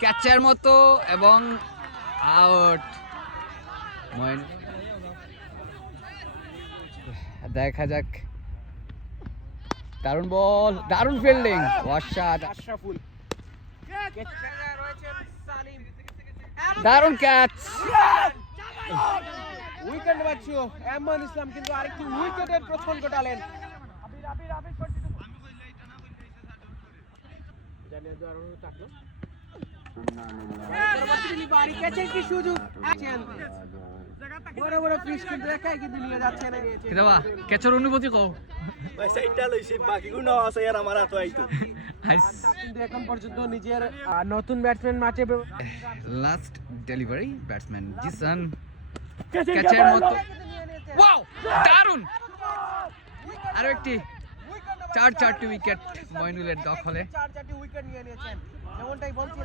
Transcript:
ক্যাচের মতো এবং আউট। দেখা যাক, দারুণ বল, দারুণ ফিল্ডিং, দারুণ ক্যাচ। উইকেট পাচ্ছ এমন ইসলাম, কিন্তু আরেকটি উইকেটের প্রথম ঘটালেন। বড় বড় পিচ কিন্তু একাই কিন্তু নিয়ে যাচ্ছে না। ক্যাচের অনুভূতি কও। কিন্তু এখন পর্যন্ত নিজের নতুন ব্যাটসম্যান মাঠে লাস্ট ডেলিভারি ব্যাটসম্যান জিসান, ক্যাচের মতো, ওয়াও দারুণ। আরো একটি 4-4টি উইকেট মইনুলের দখলে। 4-4টি উইকেট নিয়ে নিয়েছেন, যেমনটাই বলছিলেন।